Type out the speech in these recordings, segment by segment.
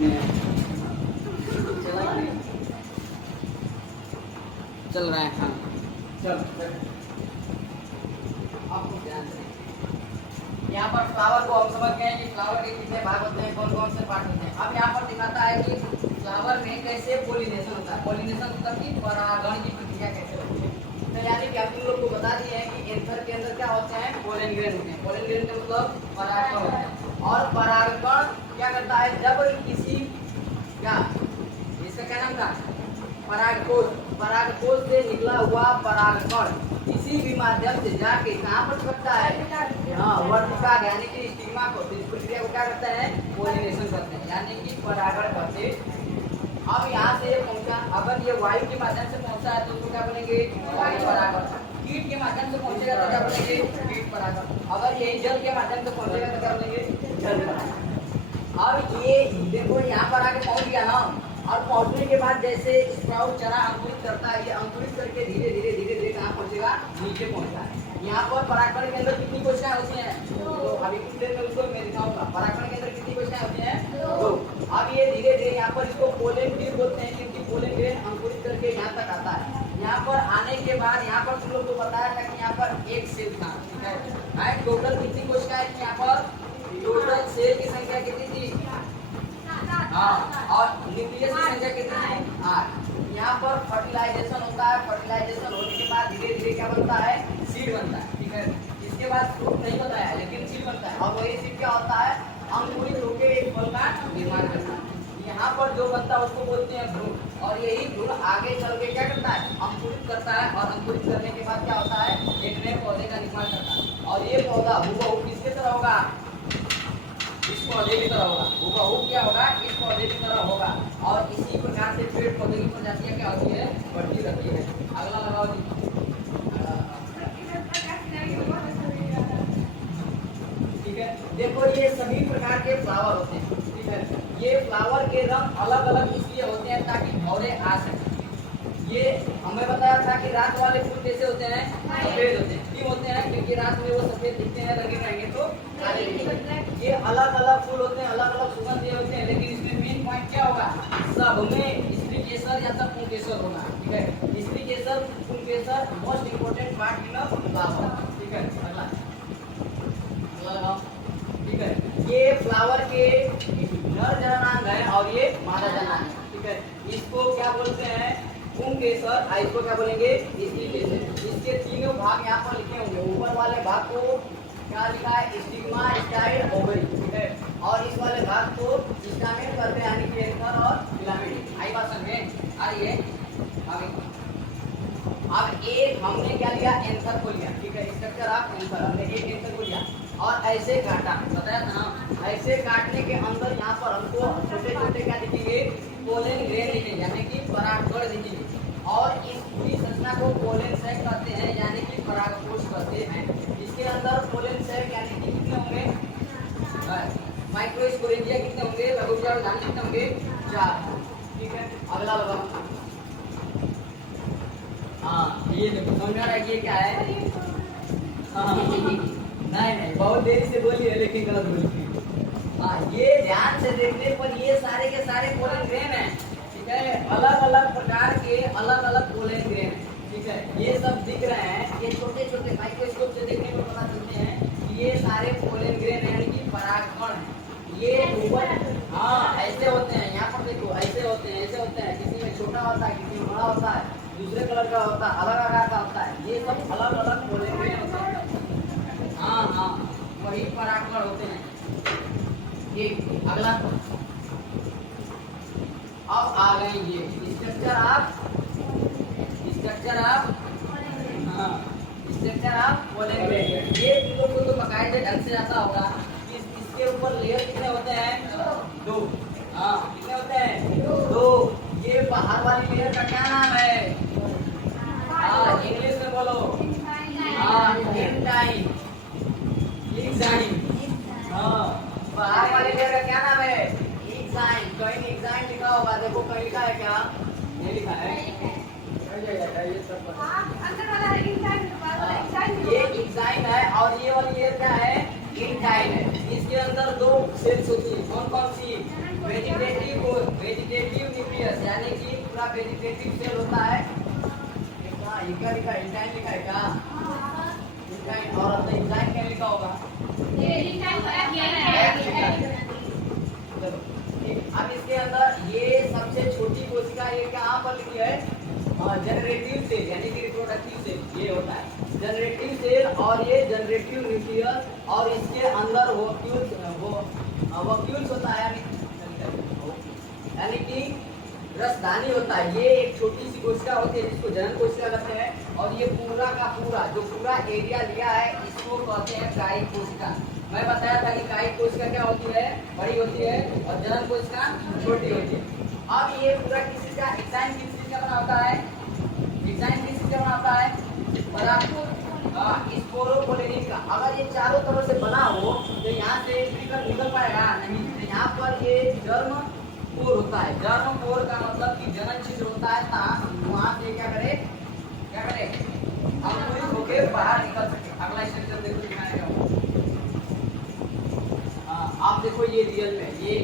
चल रहा है। हाँ चल आपको ध्यान से यहाँ पर फ्लावर को हम समझ गए हैं कि फ्लावर के कितने भाग होते हैं, कौन कौन से पार्ट होते हैं। अब यहाँ पर दिखाता है कि फ्लावर में कैसे पोलिनेशन होता है। पोलिनेशन मतलब कि परागण की प्रक्रिया कैसे होती है। तो यानी कि हम तुम लोग को बता दिए हैं कि एंथर के अंदर क्या होते हैं, पोलन ग्रेन होते हैं। पोलन ग्रेन का मतलब परागकण होता है। और परागकण क्या करता है, जब किसी क्या इसका क्या नाम था, परागकोश, परागकोश से निकला हुआ परागकण किसी भी माध्यम से जाके कहाँ पर चिपकता है, हाँ वर्तिका यानी कि स्टिग्मा को, इस प्रक्रिया को क्या करते हैं, पोलिनेशन करते हैं यानी कि परागण करते हैं। अब यहाँ से ये पहुंचा, अगर ये वायु के माध्यम से पहुंचा है तो उसको क्या बोलेंगे, वायु परागण। कीट के माध्यम से पहुंचेगा तो क्या बोलेंगे, कीट परागण। अगर ये जल के माध्यम से पहुंचेगा तो क्या बोलेंगे, जल परागण। अब ये देखो यहाँ पर आके पहुंच गया ना, और पहुंचने के बाद जैसे स्प्राउट चना अंकुरित करता है, ये अंकुरित करके धीरे धीरे धीरे धीरे कहाँ पहुंचेगा, नीचे पहुंचता है। यहाँ पर परागकण के अंदर कितनी कोशिकाएं होती हैं, तो अभी कुछ देर में उसको मैं दिखाऊंगा। परागकण के अंदर कितनी कोशिकाएं होती हैं, दो। अब ये धीरे धीरे यहाँ पर इसको पोलन ट्यूब बोलते हैं, क्योंकि पोलन ग्रेन अंकुरित करके यहाँ तक आता है। यहाँ पर आने के बाद यहाँ पर तुम लोग को बताया था कि यहाँ पर एक सेल था, ठीक है। टोटल कितनी कोशिकाएं थी यहाँ पर, टोटल सेल की संख्या कितनी थी, हाँ, और न्यूक्लियस की संख्या कितनी है, 8। यहाँ पर फर्टिलाइजेशन होता है, फर्टिलाइजेशन होने के बाद धीरे धीरे क्या बनता है, सीड बनता है, ठीक है। इसके बाद फ्रूट नहीं बताया लेकिन सीड बनता है, और वही सीड क्या होता है, अंकुरित होकर एक फल का निर्माण करता है। यहाँ पर जो बनता है उसको बोलते हैं भ्रूण, और यही भ्रूण आगे चल के क्या करता है, अंकुरित करता है, और अंकुरित करने के बाद क्या होता है, एक नए पौधे का निर्माण करता है। और ये पौधा हुबहू किसके तरह होगा, इस पौधे की तरह होगा, हुबहू क्या होगा, इस पौधे की तरह होगा। और इसी प्रकार से पेड़ पौधे की प्रजातियां क्या होती है, बढ़ती रहती है। अगला लगाओ जी, ठीक है। देखो ये सभी प्रकार के फ्लावर होते हैं, ठीक है। ये फ्लावर के रंग अलग अलग इसलिए होते हैं ताकि भौरे आ सके। ये हमें बताया था कि रात वाले फूल कैसे होते हैं, सफेद होते हैं। क्यों होते हैं, क्योंकि रात में वो सफेद दिखते हैं, रंगीन रहेंगे तो काले दिखेंगे। ये अलग अलग फूल होते हैं, अलग अलग सुगंध होते हैं, लेकिन इसमें मेन पॉइंट क्या होगा, सब में स्त्री केसर या तब पुंकेसर होगा, ठीक है। स्त्री केसर, पुंकेसर most important part in flower, ठीक है। अगला लगाओ, ठीक है। ये फ्लावर के नर जननांग है और ये मादा जननांग है, ठीक है। इसको क्या बोलते हैं, पुंकेसर, इसको क्या बोलेंगे, स्त्री केसर। इसके तीनों भाग यहाँ पर लिखे होंगे। ऊपर वाले भाग को क्या लिखा है, स्टिग्मा, स्टाइल, ओवरी, ठीक है। और इस वाले भाग को स्टामेन करते हैं यानी कि एंथर और फिलामेंट। आई बात समझ में आ रही है, आगे। अब एक हमने क्या लिया, एंथर को लिया, ठीक है। स्ट्रक्चर ऑफ एंथर, हमने एक एंथर को लिया और ऐसे काटा, बताया था ना। ऐसे काटने के अंदर यहाँ पर हमको छोटे छोटे क्या दिखेंगे, पोलन ग्रेन दिखेंगे यानी कि परागकण दिखेंगे। और इस पूरी संरचना को पोलन सैक कहते हैं यानी कि परागकोश कहते हैं। इसके अंदर पोलन सैक यानी कि कितने होंगे, माइक्रोस्पोरेंजिया कितने होंगे, लघुपचार धान कितने होंगे, 4, ठीक है। अगला लगाओ, हाँ ये देखो समझ में आ रहा है ये क्या है, हाँ नहीं बहुत देरी से बोली है लेकिन गलत बोली। हाँ ये ध्यान से देखने पर ये सारे के सारे पोलन ग्रेन हैं, ठीक है। अलग अलग प्रकार के अलग अलग पोलन ग्रेन हैं, ठीक है। ये सब दिख रहे हैं, ये छोटे छोटे माइक्रोस्कोप से देखने पर पता चलते हैं कि ये सारे पोलन ग्रेन यानी कि परागकण हैं। ये ऊपर हाँ ऐसे होते हैं, यहाँ पर देखो ऐसे होते हैं, ऐसे होते हैं। किसी में छोटा होता है, किसी में बड़ा होता है, दूसरे कलर का होता है, अलग आकार का होता है। ये सब अलग अलग पोलन ग्रेन होते हैं, हाँ हाँ वही परागकण होते हैं। ठीक, अगला अब आ गए ये स्ट्रक्चर ऑफ पोलन ग्रेन। ये तुम लोग को तो बकायदे ढंग से आता होगा। इसके ऊपर लेयर कितने होते हैं, 2, हाँ कितने होते हैं, 2। ये बाहर वाली लेयर का क्या नाम है, हाँ इंग्लिश में बोलो, हाँ एंटाइन, हाँ बाहर वाली लेयर का क्या नाम है, एक्साइन। कहीं एक्साइन लिखा होगा, देखो कहीं लिखा है क्या, नहीं लिखा है, ये सब ये एक्साइन है। और ये वाली लेयर क्या है, इंटाइन है। इसके अंदर 2 सेल्स होती है, कौन कौन सी, वेजिटेटिव यानी कि पूरा वेजिटेटिव सेल होता है। ये क्या लिखा है? इंजाइम लिखा है क्या? इंजाइम। और अपने इंजाइम क्या लिखा होगा? चलो ठीक। अब इसके अंदर ये सबसे छोटी कोशिका ये क्या पर लिखी है? जनरेटिव सेल यानी कि रिप्रोडक्टिव सेल ये होता है जनरेटिव सेल, और ये जनरेटिव न्यूक्लियस, और इसके अंदर वक्यूल्स होता है यानी कि रसदानी होता है। ये एक छोटी सी कोशिका होती है जिसको जनन कोशिका कहते हैं, और ये पूरा का पूरा जो पूरा एरिया लिया है इसको कहते हैं कायिक कोशिका। मैं बताया था कि कायिक कोशिका क्या होती है? बड़ी होती है, और जनन कोशिका छोटी होती है। अब ये पूरा किसी का एग्जाइन किस चीज का बना होता है? एग्जाइन किस चीज का बना होता है? स्पोरोपोलेनिन का। अगर ये चारों तरफ से बना हो तो यहाँ से निकल पाएगा नहीं। तो यहाँ पर ये जर्म पोर होता है। जर्म पोर का मतलब कि जनन छिद्र होता है, वहां से क्या करे अंकुरित होके बाहर निकल सके। अगला स्ट्रक्चर देखो दिखाएगा। आप देखो ये रियल में ये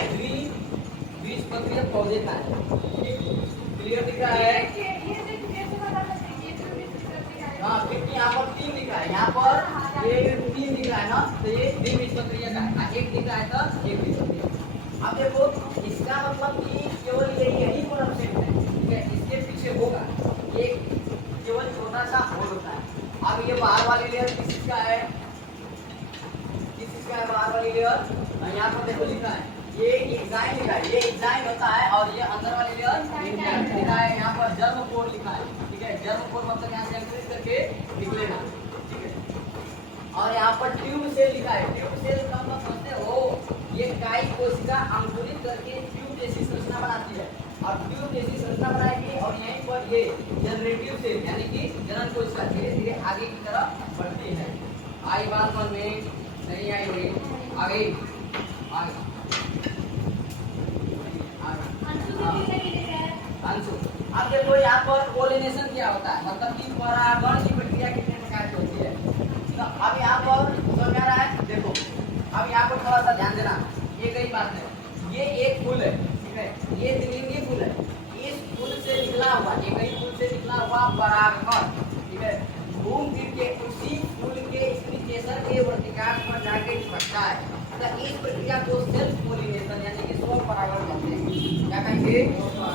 द्विबीजपत्रीय पौधे का है। क्लियर दिख रहा है? हाँ, क्योंकि यहाँ पर 3 दिख रहा है, यहाँ पर ये 3 दिख रहा है ना, तो ये द्विबीजपत्रीय का है। एक दिख रहा है तो एक बीजपत्रीय। अब देखो इसका मतलब कि केवल यही परसेंट है, ठीक है? इसके पीछे होगा एक केवल छोटा सा होल होता है। अब ये बाहर वाली लेयर किस चीज का है? बाहर वाली लेयर यहाँ पर देखो लिखा है ये एंजाइम लिखा है, ये एंजाइम होता है, और ये अंदर वाली लेयर लिखा है यहाँ पर जर्म पोर लिखा है, ठीक है? जर्म पोर मतलब यहाँ से अंकुरित करके निकलेगा, ठीक है? और यहाँ पर ट्यूब सेल लिखा है। ट्यूब सेल का मतलब समझते हो? ये कायिक कोशिका अंकुरित करके ट्यूब जैसी संरचना बनाती है, और ट्यूब जैसी संरचना बनाएगी, और यहीं पर ये जनरेटिव सेल यानी कि जनन कोशिका धीरे धीरे आगे की तरफ बढ़ती है। आई बात मन में? नहीं आई हुई? आगे अंशु। अब देखो यहाँ पर पोलिनेशन क्या होता है, मतलब कि परागण की प्रक्रिया कितने प्रकार की होती है। तो अब यहाँ पर समझ आ रहा है? देखो अब यहाँ पर थोड़ा सा ध्यान देना, ये कई बात है। ये एक फूल है, ठीक है? ये द्विलिंगी फूल है। इस फूल से निकला हुआ फूल से निकला हुआ परागण, ठीक है, घूम फिर के उसी फूल के केसर के वर्तिकाग्र पर जाके चिपकता है। तो इस प्रक्रिया को सेल्फ पोलिनेशन यानी कि स्व परागण कहते हैं। क्या कहेंगे?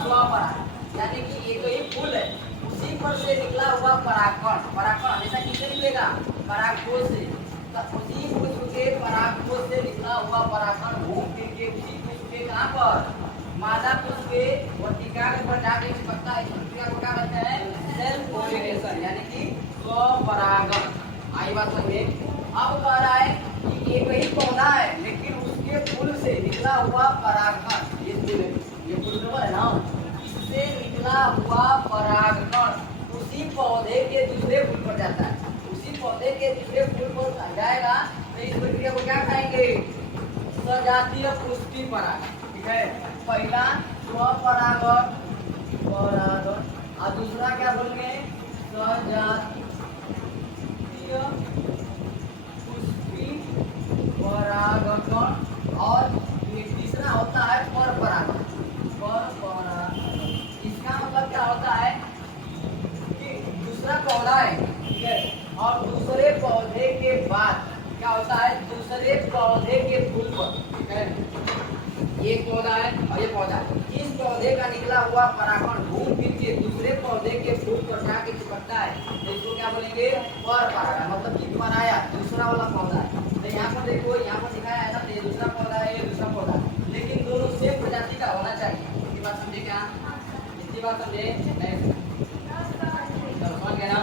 स्व परागण। यानी कि ये तो एक फूल है, उसी पर से निकला हुआ परागण हमेशा किससे निकलेगा? परागकोश से। तो उसी पुष्प के परागकोश से निकला हुआ परागण घूम फिर के उसी पुष्प के कहाँ पर? मादा पुष्प के वर्तिकाग्र पर जाके चिपकता है। इस प्रक्रिया को क्या कहते हैं? सेल्फ पोलिनेशन यानी कि स्व परागण। आई बात समझ में? अब कह रहा है कि एक ही पौधा है लेकिन उसके फूल से निकला हुआ परागण, ये फूल है ना, इससे निकला हुआ परागण उसी पौधे के दूसरे फूल पर जाता है। उसी पौधे के दूसरे फूल पर जाएगा तो इस प्रक्रिया को क्या कहेंगे? सजातीय पुष्टि परागण, ठीक है? पहला स्वपरागण और दूसरा क्या बोलेंगे? सजातीय पुष्टि परागण, और तीसरा होता है पर परागण। इसका मतलब क्या होता है कि दूसरा पौधा है, ठीक है, और दूसरे पौधे के बाद क्या होता है? दूसरे पौधे के फूल पर, ठीक है? एक पौधा है और ये पौधा है, इस पौधे का निकला हुआ परागण घूम फिर के दूसरे पौधे के फूल पर जाके चिपकता है, तो इसको क्या बोलेंगे? पर परागण। मतलब कि पराया दूसरा वाला पौधा है। तो यहाँ पर देखो, यहाँ पर दिखाया है ना, ये दूसरा पौधा है, ये दूसरा पौधा है, लेकिन दोनों सेम प्रजाति का होना चाहिए। इतनी बात समझे क्या? इतनी बात समझे? नहीं समझ गए ना?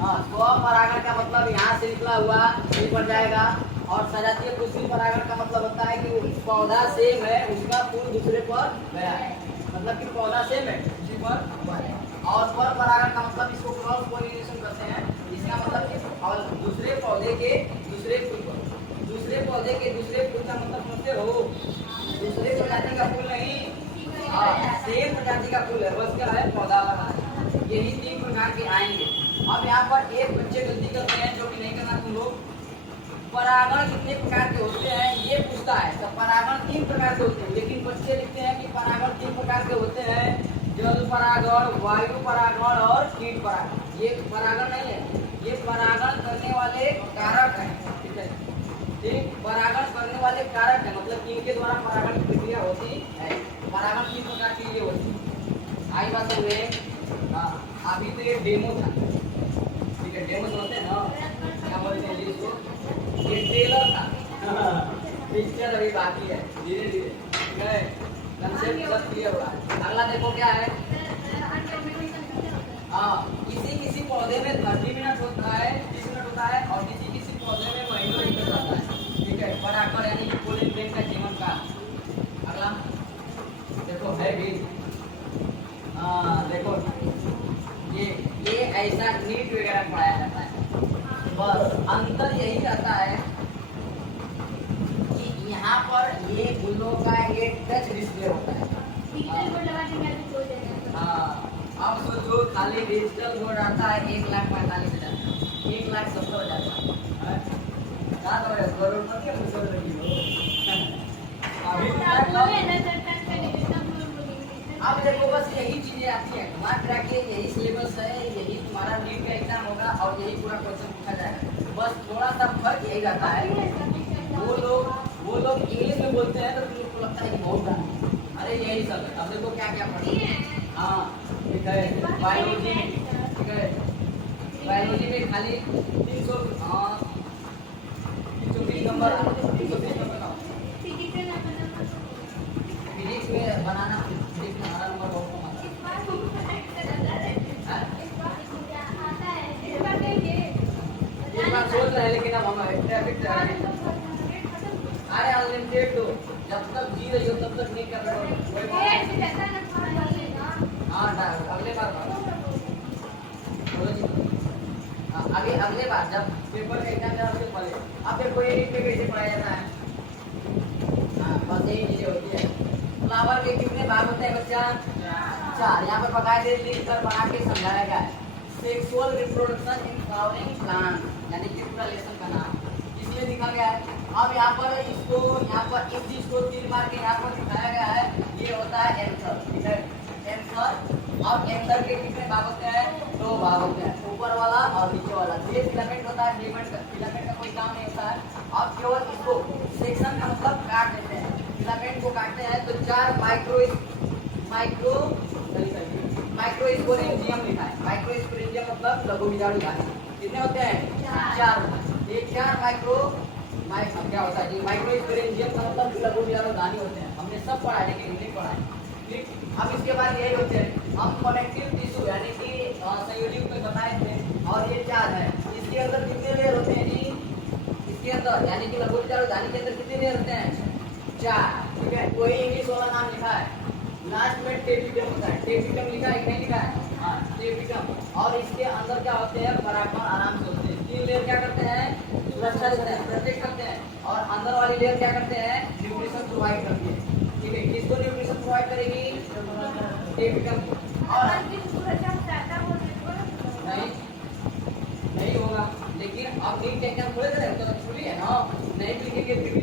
हाँ, स्व परागण का मतलब यहाँ से निकला हुआ फूल पर जाएगा, और सजातीय पुष्टि परागण का मतलब होता है कि पौधा सेम है, उसका फूल दूसरे पर गया है, मतलब कि पौधा सेम है उसी पर हुआ है। और पर परागण का मतलब इसको क्रॉस पोलिनेशन करते हैं। इसका मतलब कि और दूसरे पौधे के दूसरे फूल पर, दूसरे पौधे के दूसरे फूल का मतलब समझते हो? दूसरे प्रजाति का फूल नहीं, सेम प्रजाति का फूल है, बस क्या है? पौधा लगा है। यही 3 प्रकार के आएंगे। अब यहाँ पर एक बच्चे गलती करते हैं जो कि नहीं करना तुम लोग। परागण कितने प्रकार के होते हैं ये पूछता है, तो परागण 3 प्रकार के होते हैं, लेकिन बच्चे लिखते हैं कि परागण 3 प्रकार के होते हैं, परागण, वायु परागण और कीट परागण। ये परागण नहीं है, ये परागण करने वाले कारक हैं। ठीक है, ठीक, परागण करने वाले कारक है, मतलब इनके द्वारा परागण की प्रक्रिया होती है। परागण किस प्रकार की ये होती है, आई बात हुए। हाँ, अभी तो ये डेमो था। ठीक है, डेमो होते हैं ना, क्या बोलते हैं इसको, ये ट्रेलर था। पिक्चर अभी बाकी है, धीरे धीरे। ठीक है, कंसेप्ट सब क्लियर हुआ। अगला देखो क्या है। हाँ, किसी पौधे में 30 मिनट होता है, 30 मिनट होता है, और किसी पौधे में महीनों निकल जाता है। ठीक है, परागण यानी कि पोलन ग्रेन का जीवन का। अगला देखो है भी। हाँ देखो, ये ऐसा नीट वगैरह पढ़ाया जाता है। बस अंतर यही रहता है कि यहाँ पर ये गुल्लों का ये टच डिस्प्ले होता है। हाँ, अब सोचो खाली डिजिटल बोर्ड आता है 1,45,000, 1,70,000। कहाँ तो करोड़ मत क्या मुझे लगी हो। अब देखो बस यही चीजें आती है, मात्र के यही सिलेबस है, यही तुम्हारा नीट का एग्जाम होगा और यही पूरा क्वेश्चन पूछा जाएगा। बस थोड़ा सा फर्क यही रहता है, वो लोग इंग्लिश में बोलते हैं तो तुम लोग को लगता है कि बहुत ज्यादा, अरे यही सब है। अब देखो क्या क्या पढ़े। हाँ ठीक है, बायोलॉजी में, ठीक है, बायोलॉजी में खाली 320 नंबर, 320 नंबर का। फिजिक्स में बनाना, फिजिक्स में हमारा नंबर बहुत कम आता है। इस बार सोच रहे हैं, लेकिन अब हम ट्रैफिक अरे अनलिमिटेड दो, जब तक जी रही हो तब तक नहीं कर रहे हो। हाँ अगले बार अभी अगले बार जब पेपर का एग्जाम जब आपसे पढ़े, अब देखो ये नीट में कैसे पढ़ाया जाता है। हाँ बस यही चीजें होती है। फ्लावर के कितने भाग होते हैं बच्चा? 4। यहाँ पर बकायदे लिख कर बना के समझाया गया है। Sexual reproduction in flowering plant, यानी कि पूरा लेसन का नाम इसमें लिखा गया है। अब यहाँ पर इसको, यहाँ पर इस चीज को 3 मार के यहाँ पर दिखाया गया है। ये होता है एंथर, ठीक है, एंथर। और एंथर के कितने भाग होते हैं? 2 भाग होते हैं, ऊपर वाला और नीचे वाला। ये फिलामेंट होता है, फिलामेंट का कोई काम नहीं होता है। अब केवल इसको सेक्शन का मतलब काट देते हैं, फिलामेंट को काटते हैं तो 4 माइक्रोस्पोरेंजियम लिखा है। माइक्रोस्पोरेंजियम मतलब लघु बीजाणु धानी। कितने होते हैं? 4। ये 4 क्या होता है जी? माइक्रोस्पोरेंजियम का मतलब लघु बीजाणु धानी होते हैं। हमने सब पढ़ा है लेकिन नहीं पढ़ा है। ठीक, अब इसके बाद यही होते हैं हम कनेक्टिव टिश्यू, यानी कि संयोजी में बताए थे। और ये 4 है। इसके अंदर कितने लेयर होते हैं जी? इसके अंदर यानी कि लघु बीजाणु धानी के अंदर कितने लेयर होते हैं? 4। ठीक है, कोई इंग्लिश वाला नाम लिखा है, लास्ट में टेपिटम होता है। टेपिटम लिखा है कि नहीं लिखा है? हाँ टेपिटम। और इसके अंदर क्या होते हैं? परागकण आराम से होते हैं। 3 लेयर क्या करते हैं? सुरक्षा देते हैं, प्रोटेक्ट करते हैं। और अंदर वाली लेयर क्या करते हैं? न्यूट्रिशन प्रोवाइड करती है। ठीक है, किसको न्यूट्रिशन प्रोवाइड करेगी? टेपिटम को। और नहीं होगा, लेकिन अब नीट एग्जाम थोड़े देर तो छुट्टी है ना, नहीं लिखेंगे फिर भी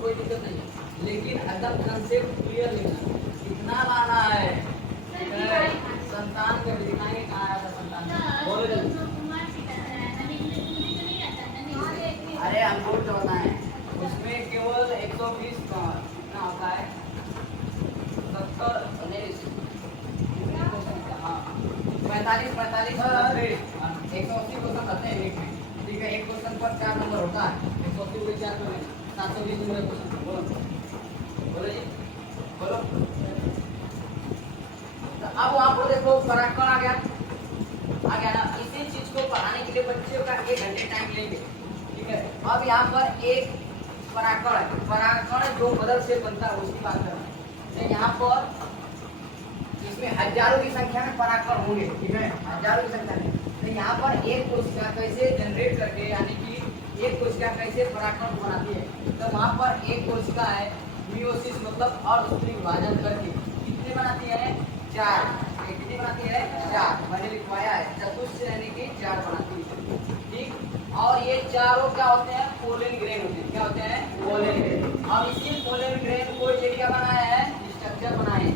कोई दिक्कत नहीं है। लेकिन एकदम कंसेप्ट क्लियर लिखना, कितना लाना है। संतान को दिखाएंगे कहाँ आया था संतान, बोलो जल्दी। अरे हमको तो बताएं, उसमें केवल 120 कितना होता है? 70 हाँ 45 180 क्वेश्चन आते हैं नीट में। ठीक है, एक क्वेश्चन पर 4 नंबर होता है। 180 को 4 में 720 नंबर क्वेश्चन। बोलो जी, बोलो। तो अब वहाँ पर देखो परागकण आ गया ना। इसी चीज को पढ़ाने के लिए बच्चों का 1 घंटे टाइम लेंगे। ठीक है, अब यहाँ पर एक परागकण जो मदर से बनता है उसकी बात कर रहे हैं। यहाँ पर इसमें हजारों की संख्या में परागकण होंगे। ठीक है, हजारों की संख्या में। तो यहाँ पर एक कोशिका कैसे जनरेट करके, यानी कि एक कोशिका कैसे परागकण बनाती है, तो वहाँ पर एक कोशिका है मियोसिस मतलब अर्धसूत्री विभाजन करके कितने बनाती है? 4। कितनी बनाती है? 4। मैंने लिखवाया है चतुष्ट, यानी कि 4 बनाती है। ठीक, और ये चारों क्या होते हैं? पोलन ग्रेन होते हैं। क्या होते हैं? Pollen grain. अब इसी पोलन ग्रेन को ये क्या बनाया है? स्ट्रक्चर बनाए हैं।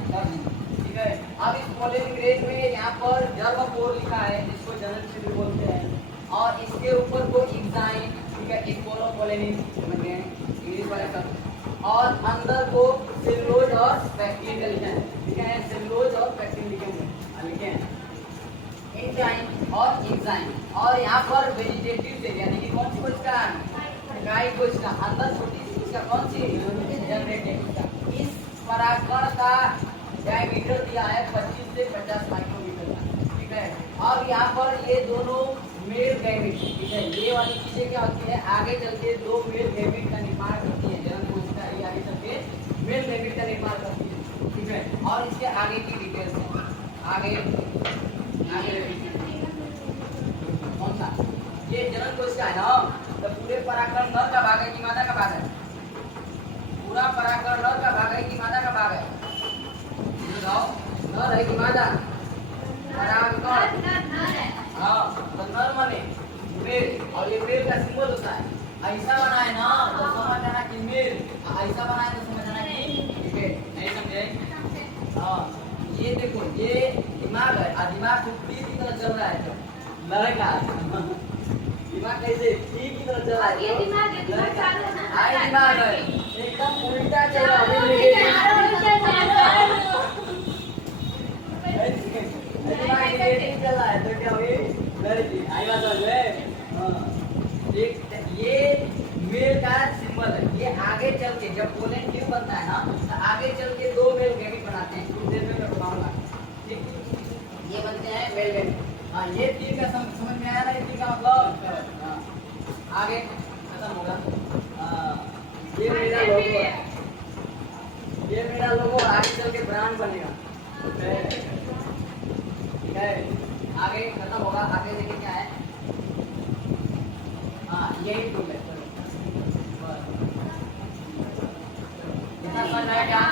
ठीक है, अब इस पोलिंग ग्रेड में यहाँ पर जर्म पोर लिखा है जिसको जनरल भी बोलते हैं, और इसके ऊपर को एंजाइम, ठीक है, इक्वोपोलिन समझ गए इंग्लिश वाले शब्द, और अंदर को सेलुलोज और पैक्टिन का लिखा है, ठीक है, सेलुलोज और पैक्टिन लिखे हैं एंजाइम और एंजाइम। और यहाँ पर वेजिटेटिव सेल यानी कि कौन सी कोशिका, गाय कोशिका, अंदर छोटी सी कोशिका कौन सी, जनरेटिव कोशिका। इस परागकण का डायमीटर दिया है 25 से 50 माइक्रोमीटर का, ठीक है। अब यहाँ पर ये दोनों मेल गैमेट, ठीक है, ये वाली चीजें क्या होती है, आगे चल के दो मेल गैमेट का निर्माण करती है, जनन कोशिका ये आगे चल के मेल गैमेट का निर्माण करती है, ठीक है। और इसके आगे की डिटेल्स है, आगे कौन सा, ये जनन कोशिका है ना, तो पूरे परागकण नर का भाग है कि मादा का भाग है, पूरा परागकण नर का भाग है कि मादा का भाग है, बताओ, नर है कि मादा, परागकण हाँ, तो नर माने मेल, और ये मेल का सिंबल होता है, ऐसा बना है ना तो समझ जाना कि मेल, ऐसा बना है तो समझ जाना कि फीमेल, नहीं समझे। हाँ, ये देखो ये दिमाग है, और दिमाग तीर की तरह चल रहा है, तो लड़का दिमाग कैसे तीर की तरह चल रहा है, ये दिमाग चालू है ना, आई दिमाग है एकदम उल्टा चल रहा है, चल रहा है, तो क्या हुई लड़की, आई बात समझ में। ये मेल का सिंबल है, ये आगे चल के जब पोलन ट्यूब बनता है ना, तो आगे चल के दो मेल गैमेट बनाते हैं, कुछ देर में मैं बताऊंगा, ठीक, ये बनते हैं मेल गैमेट। हाँ, ये तीर का समझ में आया ना, ये तीर का मतलब हाँ, आगे खत्म होगा। ये मेरा लोगो है, ये मेरा लोगो आगे चल के ब्रांड बनेगा, ठीक है, आगे खत्म होगा, आगे देखिए क्या है, हाँ यही टूल है, इतना समझ आया क्या,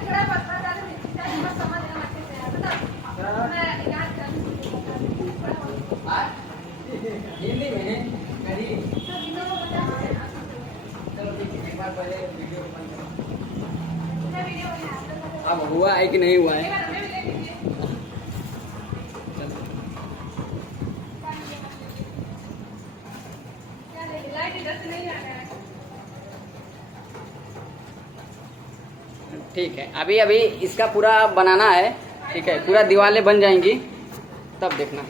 थोड़ा बता दो समझ में अच्छे से बता, मैं याद कर हिंदी में करी, चलो ठीक है, एक बार पहले वीडियो को बंद करो, अब हुआ है कि नहीं हुआ है, ठीक है। अभी इसका पूरा बनाना है, ठीक है, पूरा दीवारें बन जाएंगी तब देखना।